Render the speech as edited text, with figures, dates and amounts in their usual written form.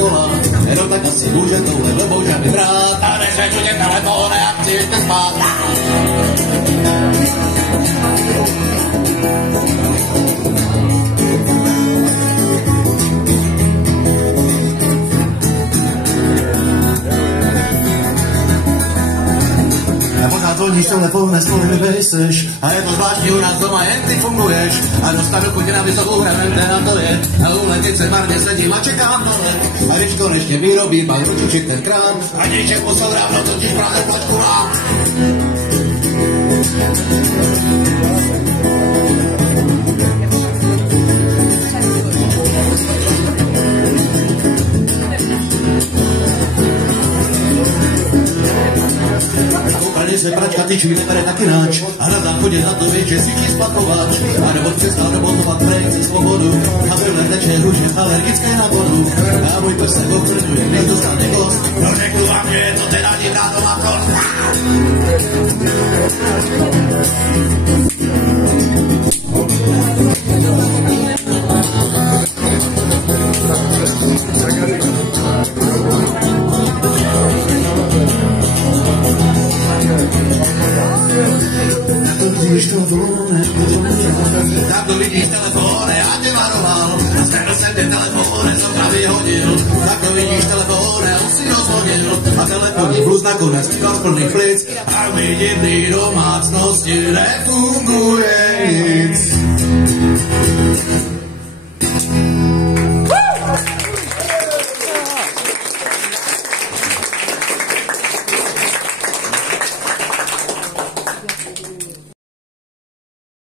kola, jenom tak asi může touhle dobou žádný brát, a neřeknu tě telefon, jak chci ještě spát. Pořád zvoníš telefon, nespolehlivý seš. A je to zvláštní u nás doma, jen ty funguješ. A dostanu chuť na vysokou hranici na to je. Na letice marně sedím a čekám dole. A když konečně vyrobí, pak ručičit ten krám. A ničem poslal dávno, totiž práce plačku mám. Koukali se pračka, ty čvíle bere taky náč. A na záchodě na to věď, že si ti spakováč. A nebo přestal robotovat projekci svobodu. A byle teče hruše alergické na vodu. A můj pes se ochrnuje, než dostane kost. No řeknu vám, že je to teda divná domácnost. Tak to vidíš telefone, já tě varoval. Zvedl jsem tě telefone, jsem právě hodil. Tak to vidíš telefone, on si rozhodil. A telefonní bluz nakonec týkal z plných plic. A mi divný domácnosti nefunguje nic.